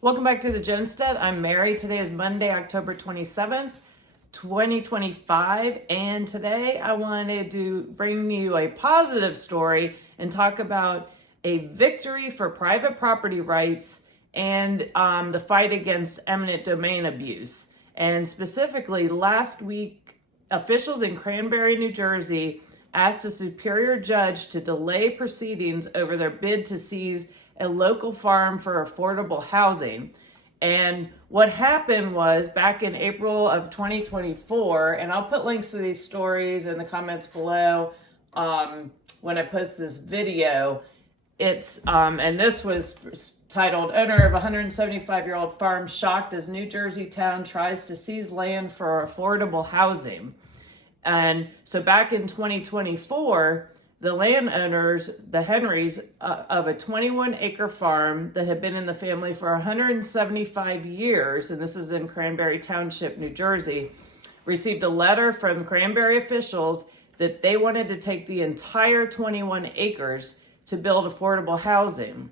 Welcome back to the Genstead. I'm Mary. Today is Monday, October 27th, 2025. And today I wanted to bring you a positive story and talk about a victory for private property rights and the fight against eminent domain abuse. And specifically, last week, officials in Cranberry, New Jersey asked a superior judge to delay proceedings over their bid to seize a local farm for affordable housing. And what happened was back in April of 2024, and I'll put links to these stories in the comments below when I post this video. It's and this was titled "Owner of 175-year-old farm shocked as New Jersey town tries to seize land for affordable housing." And so back in 2024, the landowners, the Henrys, of a 21-acre farm that had been in the family for 175 years, and this is in Cranberry Township, New Jersey, received a letter from Cranberry officials that they wanted to take the entire 21 acres to build affordable housing.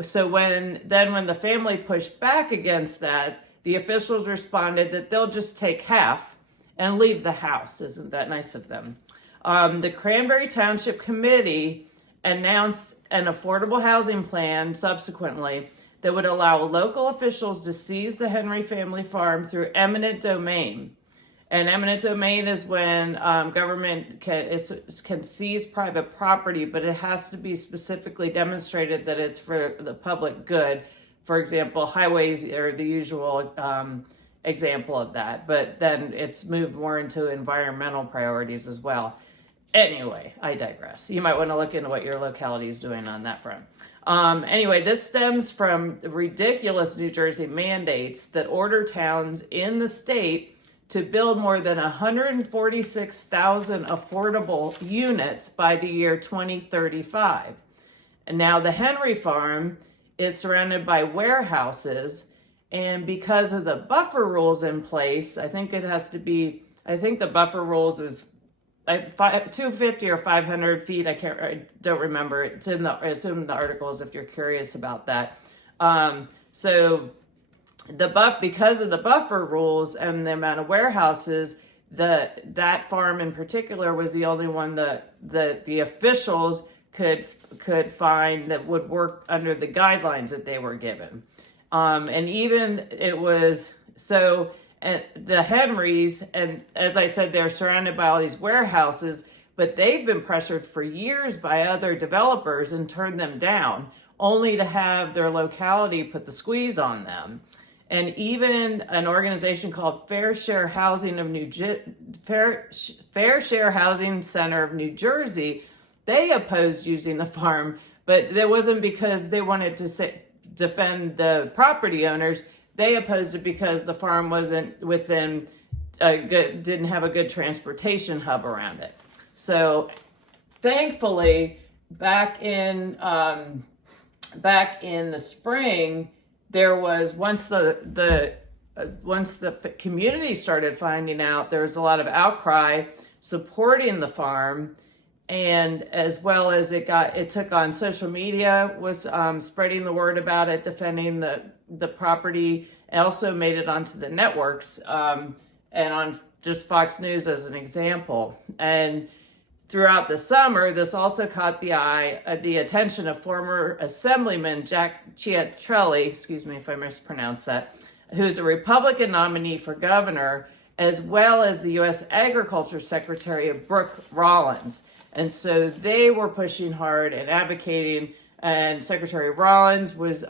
So when the family pushed back against that, the officials responded that they'll just take half and leave the house. Isn't that nice of them? The Cranberry Township Committee announced an affordable housing plan subsequently that would allow local officials to seize the Henry family farm through eminent domain. And eminent domain is when government can seize private property, but it has to be specifically demonstrated that it's for the public good. For example, highways are the usual example of that, but then it's moved more into environmental priorities as well. Anyway, I digress. You might want to look into what your locality is doing on that front. Anyway, this stems from the ridiculous New Jersey mandates that order towns in the state to build more than 146,000 affordable units by the year 2035. And now the Henry farm is surrounded by warehouses, and because of the buffer rules in place, I think the buffer rules is 250 or 500 feet. I don't remember. It's in the articles if you're curious about that. So because of the buffer rules and the amount of warehouses, that farm in particular was the only one that the officials could find that would work under the guidelines that they were given. And even it was so. And the Henrys, and as I said, they're surrounded by all these warehouses, but they've been pressured for years by other developers and turned them down, only to have their locality put the squeeze on them. And even an organization called Fair Share Housing Center of New Jersey, they opposed using the farm, but it wasn't because they wanted to defend the property owners. They opposed it because the farm wasn't didn't have a good transportation hub around it. So thankfully, back in the spring, there was once the community started finding out, there was a lot of outcry supporting the farm, and as well as it took on social media, was spreading the word about it, defending the property. It also made it onto the networks and on just Fox News as an example. And throughout the summer, this also caught the attention of former Assemblyman Jack Chiatrelli, excuse me if I mispronounce that, who's a Republican nominee for governor, as well as the U.S. Agriculture Secretary Brooke Rollins. And so they were pushing hard and advocating, and Secretary Rollins was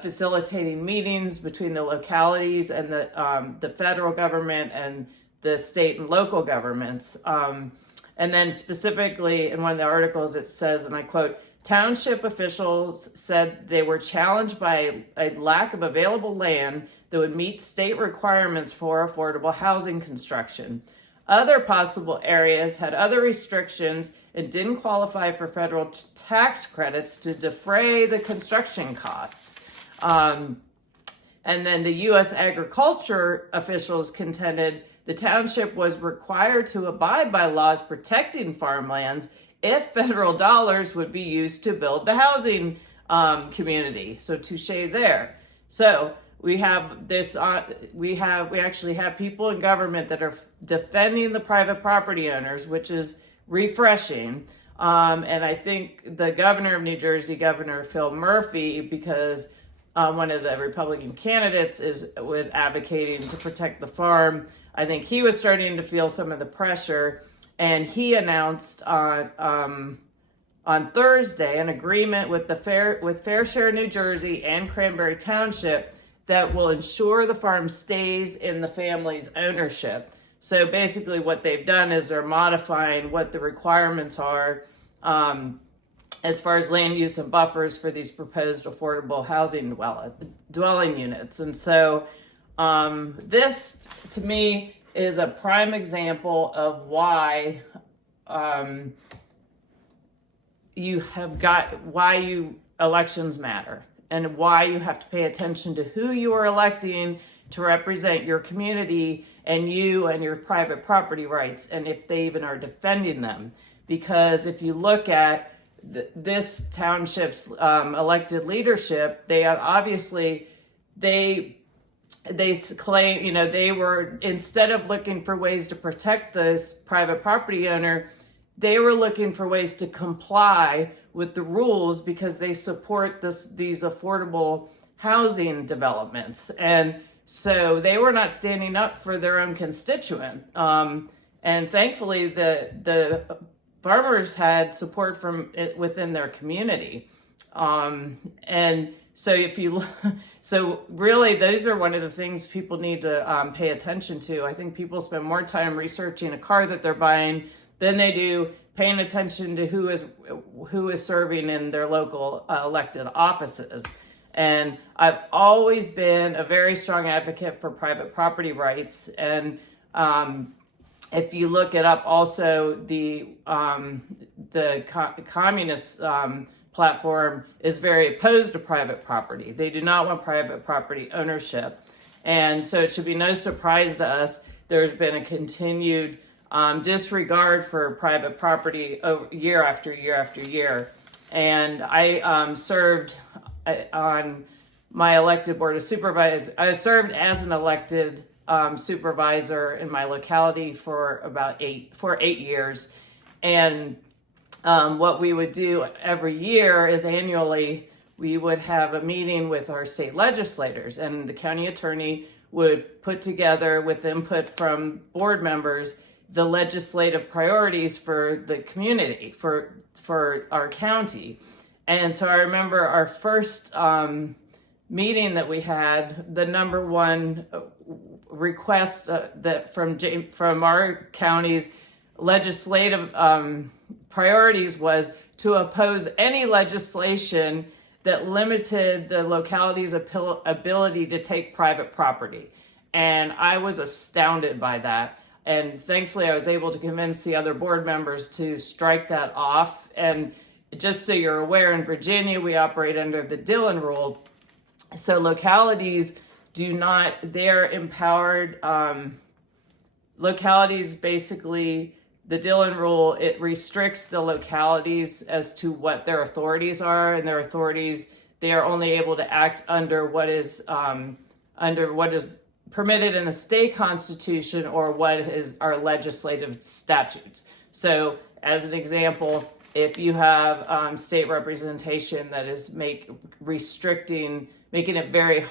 facilitating meetings between the localities and the federal government and the state and local governments. And then specifically in one of the articles, it says, and I quote, "Township officials said they were challenged by a lack of available land that would meet state requirements for affordable housing construction. Other possible areas had other restrictions and didn't qualify for federal tax credits to defray the construction costs." And then the U.S. agriculture officials contended the township was required to abide by laws protecting farmlands if federal dollars would be used to build the housing community. So touche there. So we have this. We actually have people in government that are defending the private property owners, which is refreshing. And I think the governor of New Jersey, Governor Phil Murphy, because one of the Republican candidates was advocating to protect the farm. I think he was starting to feel some of the pressure, and he announced on Thursday an agreement with Fair Share New Jersey and Cranberry Township that will ensure the farm stays in the family's ownership. So basically what they've done is they're modifying what the requirements are as far as land use and buffers for these proposed affordable housing dwelling units. And so this, to me, is a prime example of why elections matter, and why you have to pay attention to who you are electing to represent your community and you and your private property rights, and if they even are defending them. Because if you look at this township's elected leadership, they obviously they claim, they were, instead of looking for ways to protect this private property owner, they were looking for ways to comply with the rules because they support these affordable housing developments. And so they were not standing up for their own constituent. And thankfully, the farmers had support from it within their community. And so really, those are one of the things people need to pay attention to. I think people spend more time researching a car that they're buying than they do paying attention to who is serving in their local elected offices. And I've always been a very strong advocate for private property rights. And if you look it up, also the communist platform is very opposed to private property. They do not want private property ownership. And so it should be no surprise to us there's been a continued disregard for private property year after year after year. And I served on my elected board of supervisors. I served as an elected supervisor in my locality for about 8 years. And what we would do every year is annually we would have a meeting with our state legislators, and the county attorney would put together, with input from board members, the legislative priorities for the community, for our county. And so I remember our first meeting that we had, the number one request that from our county's legislative priorities was to oppose any legislation that limited the locality's ability to take private property. And I was astounded by that. And thankfully, I was able to convince the other board members to strike that off. And just so you're aware, in Virginia, we operate under the Dillon rule. So localities they're empowered. Localities, basically, the Dillon rule, it restricts the localities as to what their authorities are, and their authorities, they are only able to act under what is permitted in the state constitution or what is our legislative statutes. So as an example, if you have state representation that is making it very,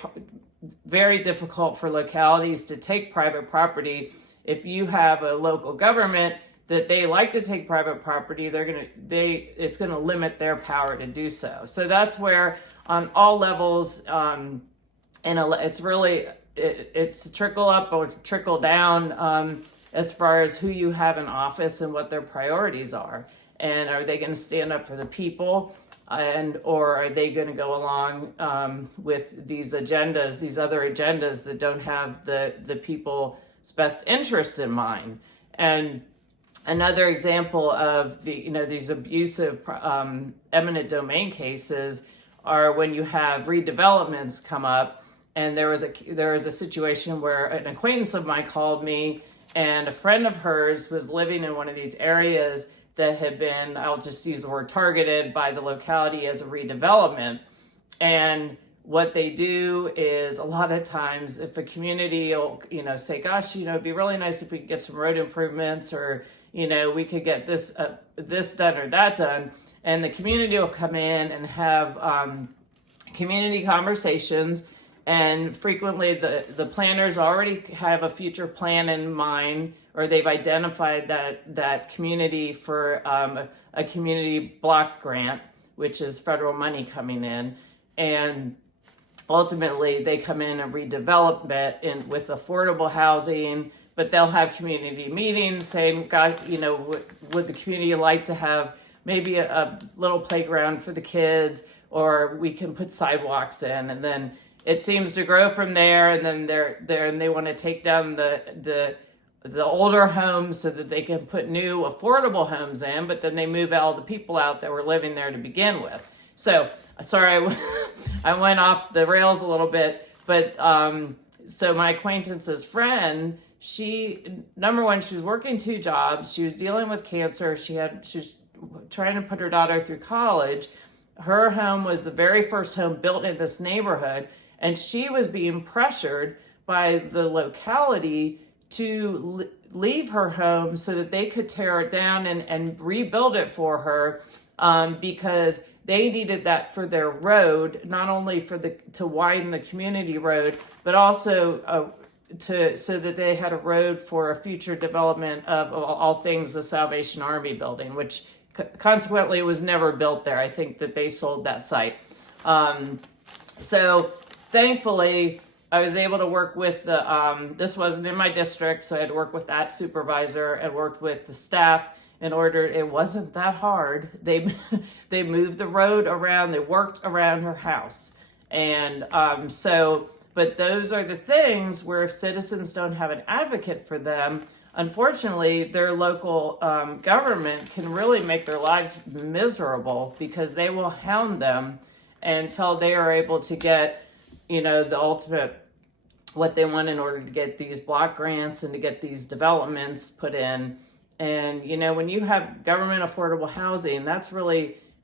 very difficult for localities to take private property, if you have a local government that they like to take private property, it's gonna limit their power to do so. So that's where on all levels, it's really, it's trickle up or trickle down as far as who you have in office and what their priorities are. And are they gonna stand up for the people, or are they gonna go along with these agendas, these other agendas that don't have the people's best interest in mind? And another example of these abusive eminent domain cases are when you have redevelopments come up. And there was a situation where an acquaintance of mine called me, and a friend of hers was living in one of these areas that had been, I'll just use the word, targeted by the locality as a redevelopment. And what they do is a lot of times if a community will, say, gosh, it'd be really nice if we could get some road improvements, or, we could get this done or that done. And the community will come in and have community conversations. And frequently the planners already have a future plan in mind, or they've identified that community for a community block grant, which is federal money coming in. And ultimately they come in and redevelop it with affordable housing, but they'll have community meetings saying, God, would the community like to have maybe a little playground for the kids, or we can put sidewalks in. And then it seems to grow from there, and then they want to take down the older homes so that they can put new affordable homes in, but then they move all the people out that were living there to begin with. So sorry, I went off the rails a little bit, but so my acquaintance's friend, number one, she was working 2 jobs. She was dealing with cancer. She was trying to put her daughter through college. Her home was the very first home built in this neighborhood, and she was being pressured by the locality to leave her home so that they could tear it down and rebuild it for her, because they needed that for their road, not only to widen the community road, but also so that they had a road for a future development of all things the Salvation Army building, which consequently was never built there. I think that they sold that site. So thankfully, I was able to work with this wasn't in my district, so I had to work with that supervisor and worked with the staff in order. It wasn't that hard. They moved the road around. They worked around her house. And but those are the things where if citizens don't have an advocate for them, unfortunately, their local government can really make their lives miserable, because they will hound them until they are able to get, the ultimate, what they want in order to get these block grants and to get these developments put in. And, when you have government affordable housing,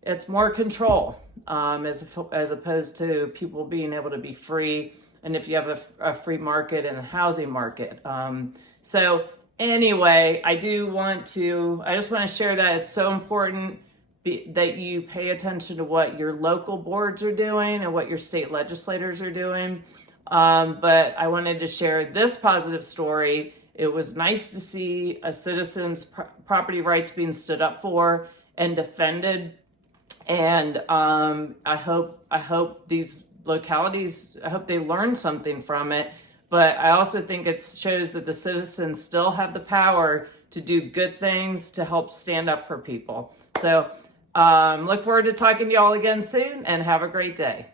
it's more control, as opposed to people being able to be free. And if you have a free market and a housing market. So anyway, I just want to share that it's so important that you pay attention to what your local boards are doing and what your state legislators are doing. But I wanted to share this positive story. It was nice to see a citizen's property rights being stood up for and defended. And I hope these localities, I hope they learn something from it. But I also think it shows that the citizens still have the power to do good things to help stand up for people. So look forward to talking to you all again soon, and have a great day.